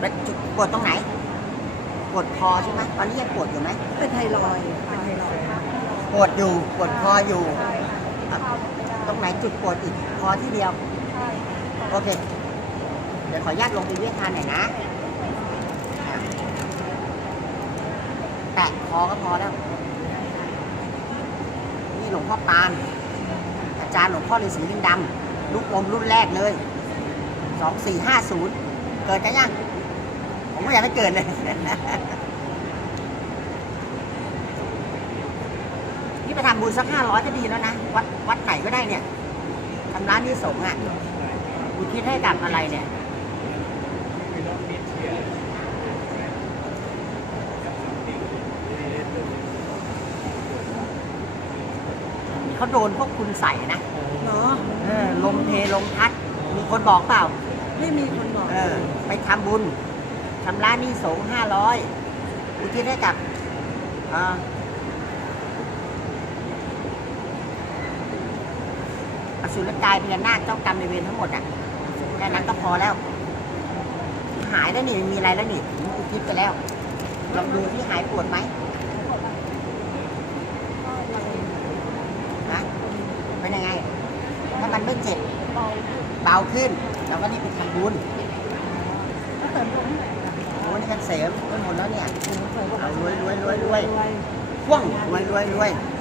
แล้วจุดปวดตรงไหน ปวดคอใช่ไหมตอนนี้ยังปวดอยู่ไหมเป็นไทรอยด์เป็นไทรอยด์ปวดอยู่ ปวดคออยู่อะตรงไหนจุดปวดอีกคอที่เดียว โอเค เดี๋ยวขออนุญาตลงไปเวียดทานหน่อยนะอะแตะคอก็พอแล้ว นี่หลวงพ่อปาน อาจารย์หลวงพ่อฤาษีลิงดำลูกอมรุ่นแรกเลยสองสี่ห้าศูนย์เกิดกันยัง ผมก็อยากให้เกิดเลยนี่ไปทำบุญสักห้าร้อยก็ดีแล้วนะ วัดวัดไหนก็ได้เนี่ยทำร้านที่สงฆ์อะอุทิศให้กับอะไรเนี่ยเขาโดนพวกคุณใส่นะเนาะเออลมเพลมพัด มีคนบอกเปล่า ไม่มีคนบอก เออ ไปทำบุญ ชำระหนี้สงฆ์ห้าร้อยอุทิศให้กับอ่ออสุรกายพญานาคเจ้ากรรมในเวรทั้งหมดอะแค่นั้นก็พอแล้ว หายแล้วนี่มีอะไรแล้วนี่อุทิศไปแล้วลองดูที่หายปวดไหมฮะเป็นยังไง ถ้ามันไม่เจ็บ เบาขึ้น แล้วก็นี่เป็นทำบุญก็เติมตรงไหนโอ้ กันเสริมไปหมดแล้วเนี่ยรวยรวยรวยรวยรวยพ่วงรวยรวยรวยร